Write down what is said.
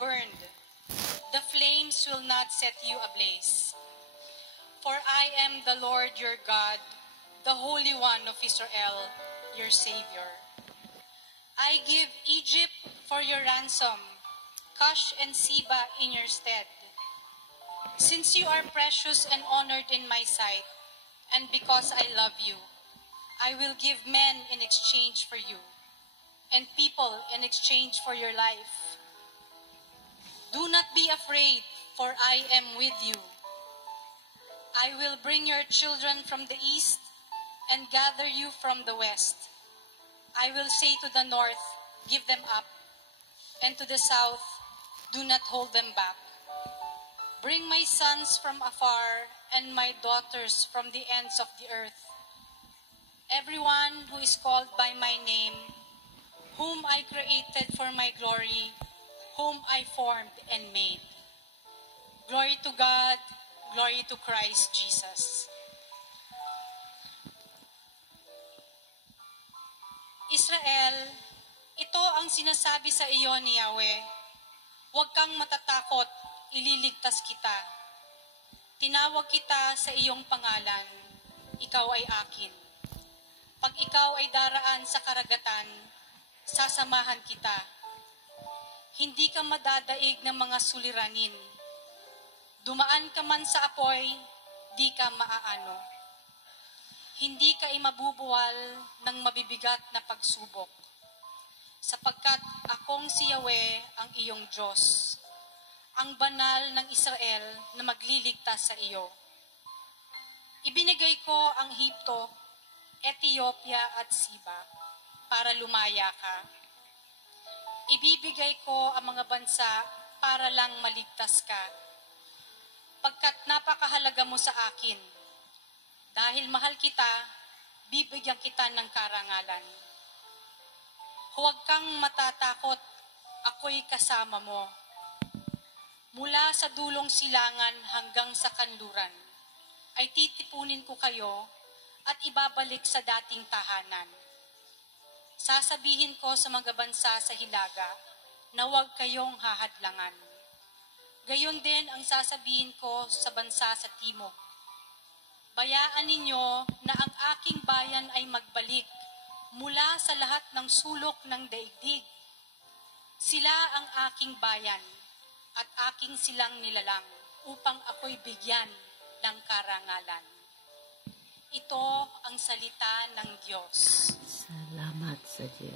burned. The flames will not set you ablaze. For I am the Lord your God, the Holy One of Israel, your Savior. I give Egypt for your ransom, Cush and Seba in your stead. Since you are precious and honored in my sight, and because I love you, I will give men in exchange for you, and people in exchange for your life. Do not be afraid, for I am with you. I will bring your children from the east and gather you from the west. I will say to the north, give them up, and to the south, do not hold them back. Bring my sons from afar and my daughters from the ends of the earth. Everyone who is called by my name, whom I created for my glory, whom I formed and made. Glory to God, glory to Christ Jesus. Israel, ito ang sinasabi sa iyo ni Yahweh. Huwag kang matatakot, ililigtas kita. Tinawag kita sa iyong pangalan, ikaw ay akin. Pag ikaw ay daraan sa karagatan, sasamahan kita. Hindi ka madadaig ng mga suliranin. Dumaan ka man sa apoy, di ka maaano. Hindi ka imabubuwal ng mabibigat na pagsubok, sapagkat akong si Yahweh ang iyong Diyos, ang banal ng Israel na magliligtas sa iyo. Ibinigay ko ang Ehipto, Ethiopia at Seba para lumaya ka. Ibibigay ko ang mga bansa para lang maligtas ka, pagkat napakahalaga mo sa akin. Dahil mahal kita, bibigyan kita ng karangalan. Huwag kang matatakot, ako'y kasama mo. Mula sa dulong silangan hanggang sa kanluran, ay titipunin ko kayo at ibabalik sa dating tahanan. Sasabihin ko sa mga bansa sa hilaga na huwag kayong hahadlangan. Gayon din ang sasabihin ko sa bansa sa timog. Bayaan ninyo na ang aking bayan ay magbalik mula sa lahat ng sulok ng daigdig. Sila ang aking bayan at aking silang nilalang upang ako'y bigyan ng karangalan. Ito ang salita ng Diyos. Salamat sa Diyos.